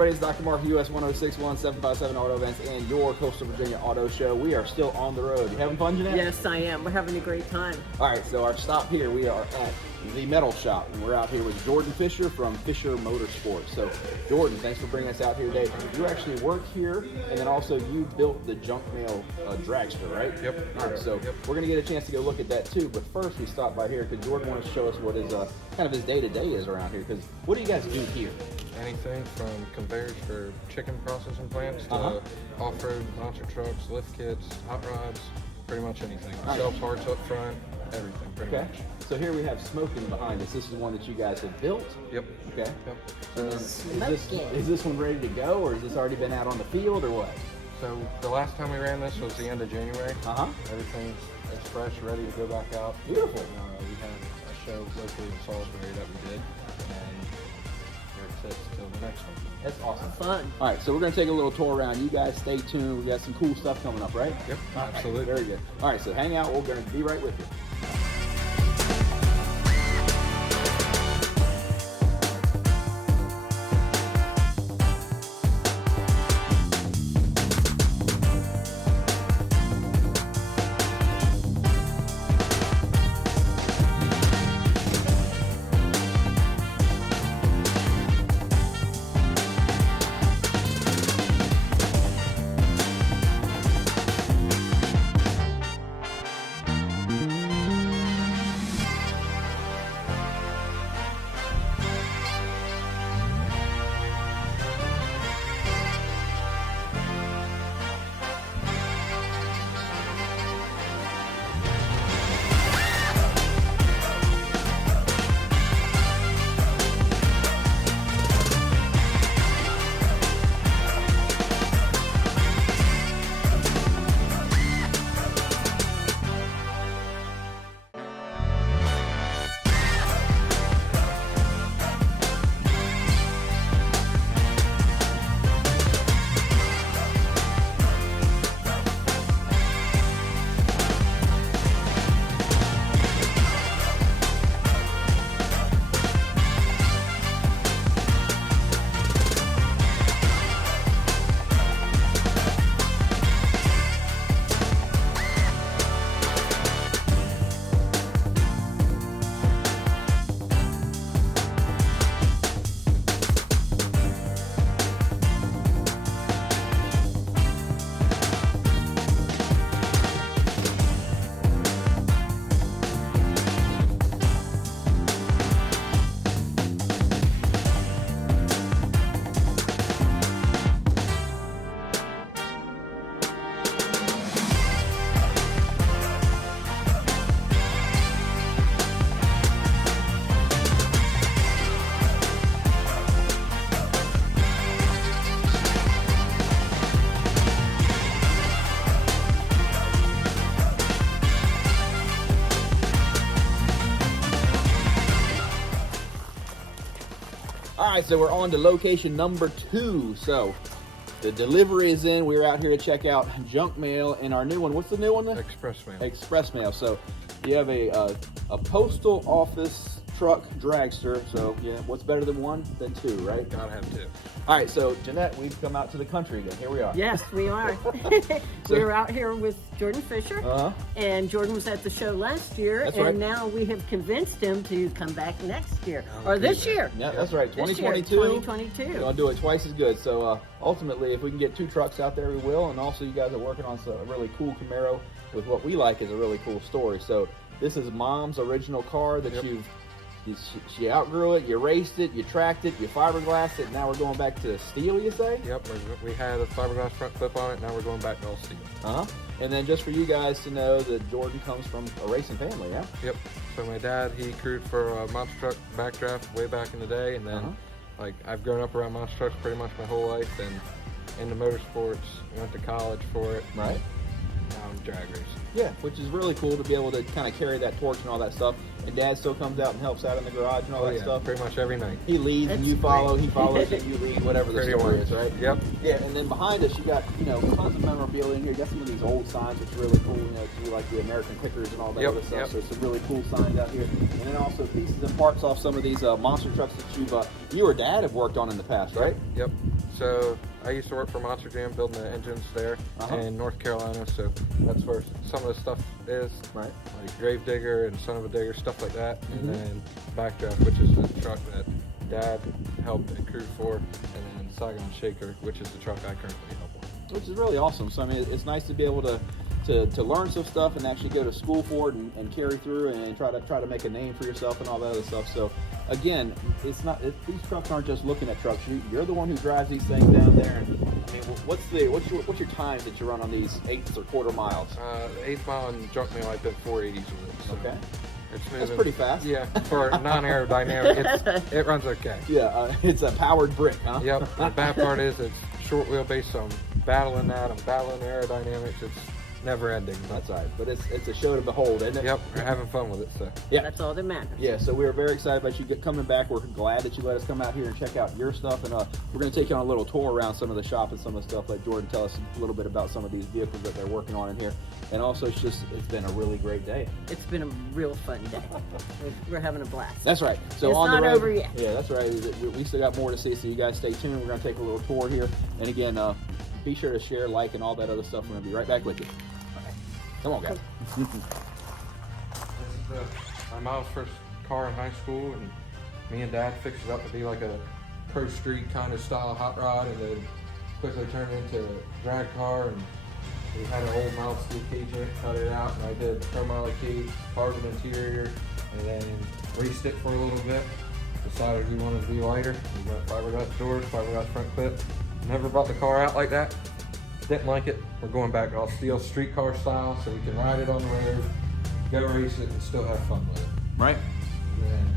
everybody, it's Dr. Mark, US 1061 757 Auto Events and your Coastal Virginia Auto Show. We are still on the road. You having fun, Jeanette? Yes, I am. We're having a great time. All right, so our stop here, we are at the metal shop, and we're out here with Jordan Fisher from Fisher Motorsports. So, Jordan, thanks for bringing us out here today. You actually work here, and then also you built the JunkMail dragster, right? Yep. All right, so we're going to get a chance to go look at that too, but first we stopped by here because Jordan wants to show us what his kind of his day-to-day is around here, because what do you guys do here? Anything from conveyors for chicken processing plants to off-road monster trucks, lift kits, hot rods, pretty much anything. Shelf parts up front, everything pretty much. So here we have smoking behind us. This is one that you guys have built. Yep. Okay. Yep. Is this one ready to go, or has this already been out on the field, or what? So the last time we ran this was the end of January. Everything is fresh, ready to go back out. Beautiful. We had a show locally in Salisbury that we did, and there it sits till the next one. That's awesome. Fun. All right, so we're going to take a little tour around. You guys stay tuned. We got some cool stuff coming up, right? Yep, absolutely. Very good. All right, so hang out. We're going to be right with you. All right, so we're on to location number 2. So the delivery is in. We're out here to check out JunkMail and our new one. What's the new one? Express Mail. Express Mail. So you have a postal office truck dragster. So yeah, what's better than one than two, right? Gotta have two. All right, so Jeanette, we've come out to the country again. Here we are. Yes, we are. We're out here with Jordan Fisher, and Jordan was at the show last year, That's and right. now we have convinced him to come back next year, or this year. Yeah, that's right. This year, 2022. 2022. We're gonna do it twice as good. So ultimately, if we can get 2 trucks out there, we will. And also, you guys are working on a really cool Camaro with what we like is a really cool story. So this is Mom's original car that she outgrew it, you raced it, you tracked it, you fiberglassed it, now we're going back to steel, you say? Yep, we had a fiberglass front clip on it, now we're going back to all steel. And then just for you guys to know that Jordan comes from a racing family, yeah? Yep, so my dad, he crewed for a monster truck backdraft way back in the day, and then like I've grown up around monster trucks pretty much my whole life, and into motorsports, went to college for it. Right. Now I'm drag racing. Yeah, which is really cool to be able to kind of carry that torch and all that stuff. And Dad still comes out and helps out in the garage and all that stuff. Pretty much every night. He leads and you follow. He follows and you lead. Whatever the story is, right? Yep. Yeah, and then behind us, you got tons of memorabilia in here. You got some of these old signs, which are really cool. Do like the American pickers and all that other stuff. So some really cool signs out here. And then also pieces and parts off some of these monster trucks that you or Dad have worked on in the past, right? Yep. So I used to work for Monster Jam building the engines there in North Carolina. So that's where some of the stuff is. Right. Like Grave Digger and Son of a Digger, stuff like that. And then Backdraft, which is the truck that Dad helped and crewed for. And then Saigon Shaker, which is the truck I currently help on. Which is really awesome. So I mean, it's nice to be able to learn some stuff and actually go to school for it and carry through and try to make a name for yourself and all that other stuff. So again, these trucks aren't just looking at trucks. You're the one who drives these things down there. And I mean, what's your times that you run on these 1/8 or quarter miles? 1/8 mile in JunkMail, I did 480s with it. So Okay. it's moving. That's pretty fast. Yeah, for non-aerodynamic, it runs okay. Yeah, it's a powered brick, huh? Yep. The bad part is it's short wheelbase, so I'm battling that. I'm battling aerodynamics. It's never ending. That's right. But it's a show to behold, isn't it? Yep, we're having fun with it. So yeah, That's all that matters. yeah. So we're very excited about you coming back. We're glad that you let us come out here and check out your stuff, and we're going to take you on a little tour around some of the shop and some of the stuff. Let Jordan tell us a little bit about some of these vehicles that they're working on in here. And also, it's been a really great day. It's been a real fun day. We're having a blast. That's right. So It's on not the road, over yet. Yeah, that's right. We still got more to see, so you guys stay tuned. We're going to take a little tour here. And again, be sure to share, like, and all that other stuff. We're going to be right back with you. All right. Come on, guys. this is my mom's first car in high school, and me and Dad fixed it up to be like a pro street kind of style hot rod, and then quickly turned it into a drag car. And we had an old mild steel cage in it, cut it out, and I did chromoly cage, carbon interior, and then raced it for a little bit. Decided we wanted to be lighter. We went fiberglass doors, fiberglass front clip. Never brought the car out like that. Didn't like it. We're going back all steel street car style, so we can ride it on the road, go race it, and still have fun with it. Right. And then,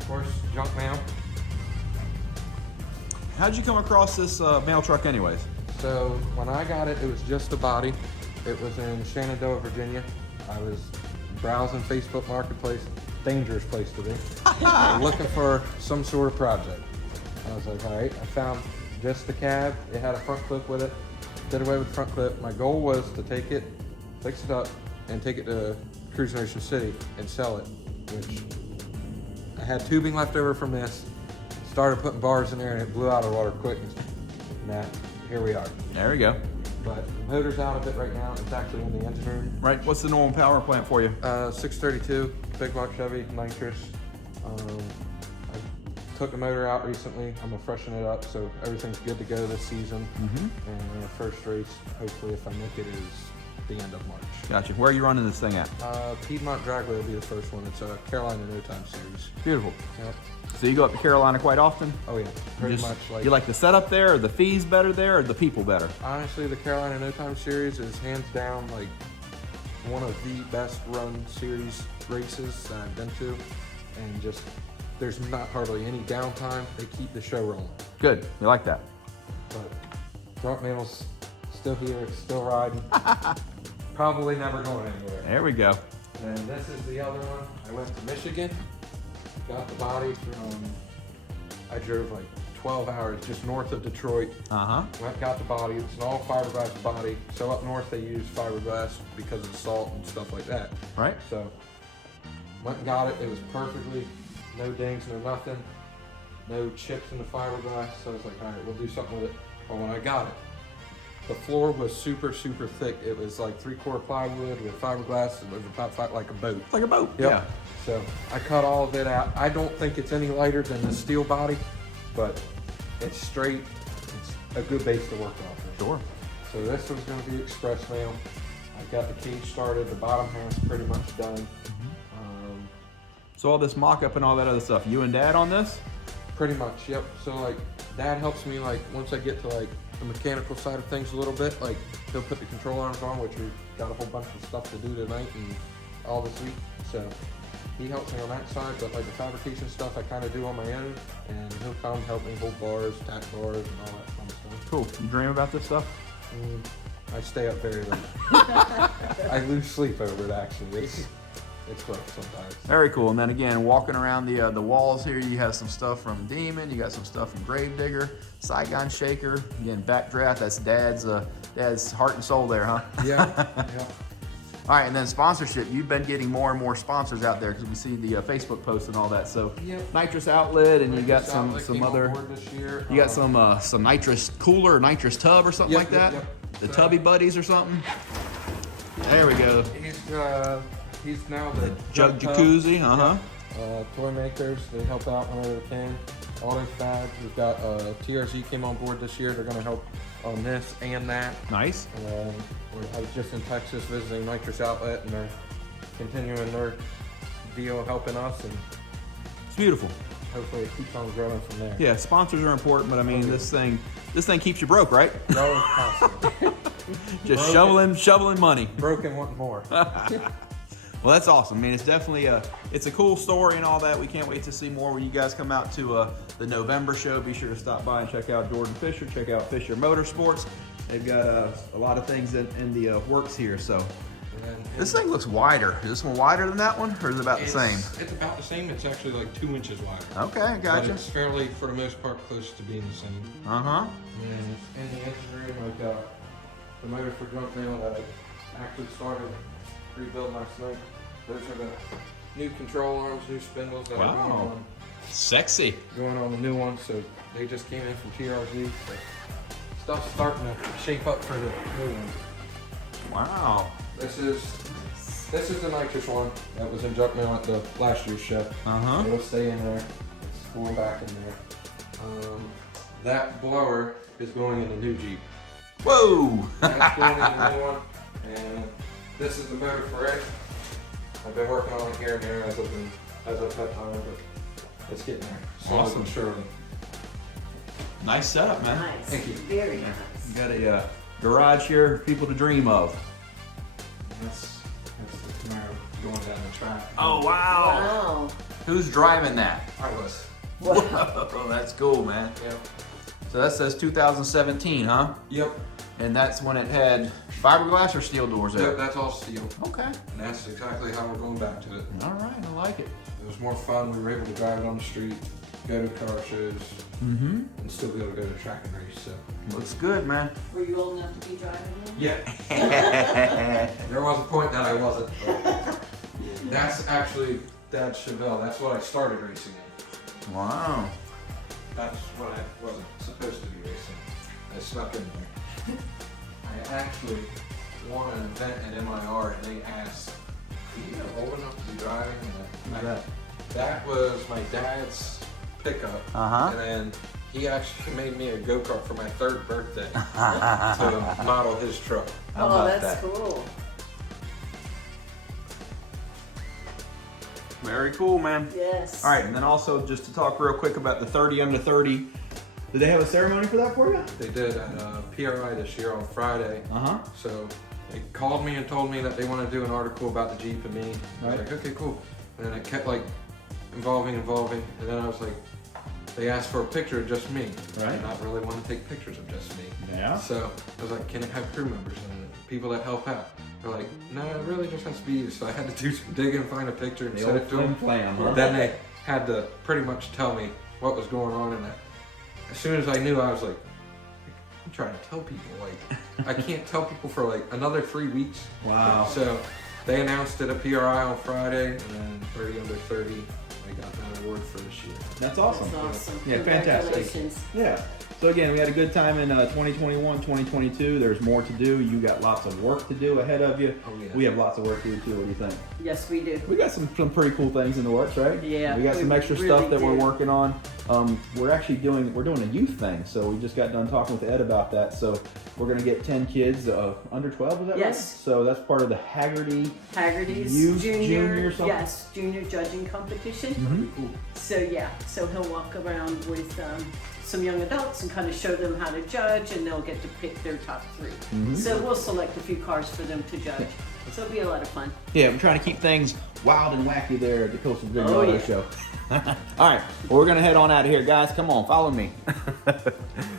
of course, JunkMail. How'd you come across this mail truck anyways? So when I got it, it was just a body. It was in Shenandoah, Virginia. I was browsing Facebook Marketplace, dangerous place to be, looking for some sort of project. I was like, all right, I found just the cab. It had a front clip with it. Did away with the front clip. My goal was to take it, fix it up, and take it to Cruising Ocean City and sell it, which I had tubing left over from this. Started putting bars in there and it blew out of the water quick. And that, here we are. There we go. But the motor's out of it right now. It's actually in the engine room. Right. What's the normal power plant for you? 632, big block Chevy, nitrous. I took the motor out recently. I'm gonna freshen it up so everything's good to go this season. And our first race, hopefully, if I make it, is the end of March. Gotcha. Where are you running this thing at? Piedmont Dragway will be the first one. It's a Carolina No Time series. Beautiful. Yep. So you go up to Carolina quite often? Oh yeah, pretty much. You like the setup there, or the fees better there, or the people better? Honestly, the Carolina No Time series is hands down like one of the best run series races that I've been to, and just there's not hardly any downtime. They keep the show rolling. Good. We like that. But JunkMail's still here, it's still riding. Probably never going anywhere. There we go. And this is the other one. I went to Michigan, got the body from, I drove like 12 hours just north of Detroit. Went, got the body. It's an all fiberglass body. So up north they use fiberglass because of the salt and stuff like that. Right. So went and got it. It was perfectly, no dings, no nothing, no chips in the fiberglass. So I was like, all right, we'll do something with it. But when I got it, the floor was super, super thick. It was like 3/4 plywood with fiberglass. It was about like a boat. Like a boat. Yep. Yeah. So I cut all of it out. I don't think it's any lighter than the steel body, but it's straight. It's a good base to work off of. Sure. So this was going to be express mail. I got the cage started. The bottom half's pretty much done. So all this mock-up and all that other stuff, you and Dad on this? Pretty much, yep. So like Dad helps me like once I get to like the mechanical side of things a little bit, like he'll put the control arms on, which we've got a whole bunch of stuff to do tonight and all this week. So he helps me on that side, but like the fabrication stuff I kind of do on my own, and he'll come help me hold bars, tack bars, and all that fun stuff. Cool. You dream about this stuff? I stay up very late. I lose sleep over it actually. It's rough sometimes. Very cool. And then again, walking around the walls here, you have some stuff from Demon, you got some stuff from Grave Digger, Saigon Shaker, again, Backdraft. That's Dad's heart and soul there, huh? Yeah, yeah. All right, and then sponsorship. You've been getting more and more sponsors out there because we see the Facebook posts and all that. So nitrous outlet, and you got some other. You got some nitrous cooler, or nitrous tub, or something like that. The Tubby Buddies or something. There we go. He's now the Jug Jacuzzi. Toy makers, they help out whenever they can. Auto Fab, we've got TRZ came on board this year. They're going to help on this and that. Nice. I was just in Texas visiting Nitrous Outlet, and they're continuing their deal helping us, and It's beautiful. hopefully it keeps on growing from there. Yeah, sponsors are important, but I mean, this thing keeps you broke, right? Growing constantly. Just shoveling money. Broken, wanting more. Well, that's awesome. I mean, it's definitely it's a cool story and all that. We can't wait to see more when you guys come out to the November show. Be sure to stop by and check out Jordan Fisher. Check out Fisher Motorsports. They've got a lot of things in the works here. So this thing looks wider. Is this one wider than that one, or is it about the same? It's about the same. It's actually like 2 inches wider. Okay, gotcha. But it's fairly, for the most part, close to being the same. Uh-huh. And in the engine room, I've got the motor for JunkMail that I actually started rebuilding last night. Those are the new control arms, new spindles that are Sexy. going on the new one. So they just came in from TRZ. So stuff's starting to shape up for the new one. Wow. This is the nitrous one that was in JunkMail at the last year's show. Uh-huh. It'll stay in there. It's going back in there. That blower is going in the new Jeep. Whoa. That's going in the new one. And this is the motor for it. I've been working on it here and there as I've had time, but it's getting there. Slowly Awesome. but surely. Nice setup, man. Nice. Thank you. Very nice. You got a garage here for people to dream of. That's the Camaro going down the track. Oh, wow. Wow. Who's driving that? I was. Whoa, that's cool, man. Yep. So that says 2017, huh? Yep. And that's when it had fiberglass or steel doors Yep, there? that's all steel. Okay. And that's exactly how we're going back to it. All right, I like it. It was more fun. We were able to drive it on the street, go to car shows, Mm-hmm. and still be able to go to track and race. So. Looks good, man. Were you old enough to be driving them? Yeah. There was a point that I wasn't. But that's actually Dad's Chevelle. That's what I started racing in. Wow. That's what I wasn't supposed to be racing. I snuck in there. I actually won an event at MIR, and they asked, "Are you old enough to be driving?" And that was my dad's pickup. Uh-huh. And then he actually made me a go-kart for my 3rd birthday to model his truck. How Oh, about that's that? cool. Very cool, man. Yes. All right, and then also just to talk real quick about the 30 under 30. Did they have a ceremony for that for you? They did at PRI this year on Friday. Uh-huh. So they called me and told me that they want to do an article about the Jeep and me. I was Right. like, okay, cool. And then it kept like evolving. And then I was like, they asked for a picture of just me. Right. And I really want to take pictures of just me. Yeah. So I was like, can it have crew members and people that help out? They're like, no, it really just has to be you. So I had to do some digging, find a picture, and The send old it to them. flam, huh? Then they had to pretty much tell me what was going on, and as soon as I knew, I was like, I'm trying to tell people, like, I can't tell people for like another 3 weeks. Wow. So they announced it at PRI on Friday, and then 30 under 30, I got that award for this year. That's awesome. That's awesome. Yeah, fantastic. Congratulations. Yeah. So again, we had a good time in 2021, 2022. There's more to do. You got lots of work to do ahead of you. Oh, yeah. We have lots of work to do too. What do you think? Yes, we do. We got some pretty cool things in the works, right? Yeah, We got some we extra really stuff that we're do. working on. We're doing a youth thing. So we just got done talking with Ed about that. So we're gonna get 10 kids under 12. Is that right? Yes. So that's part of the Haggerty's Haggerty's junior something? yes, junior judging competition. Mhm. So yeah, so he'll walk around with some young adults and kind of show them how to judge, and they'll get to pick their top 3. Mhm. So we'll select a few cars for them to judge. So it'll be a lot of fun. Yeah, we're trying to keep things wild and wacky there at the Coastal Big Oh, Auto yeah. Show. All right, well, we're going to head on out of here. Guys, come on, follow me.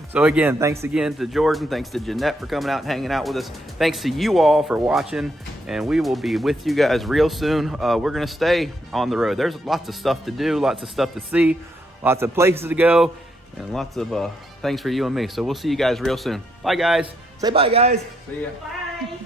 So again, thanks again to Jordan. Thanks to Jeanette for coming out and hanging out with us. Thanks to you all for watching, and we will be with you guys real soon. We're going to stay on the road. There's lots of stuff to do, lots of stuff to see, lots of places to go, and lots of things for you and me. So we'll see you guys real soon. Bye, guys. Say bye, guys. See ya. Bye.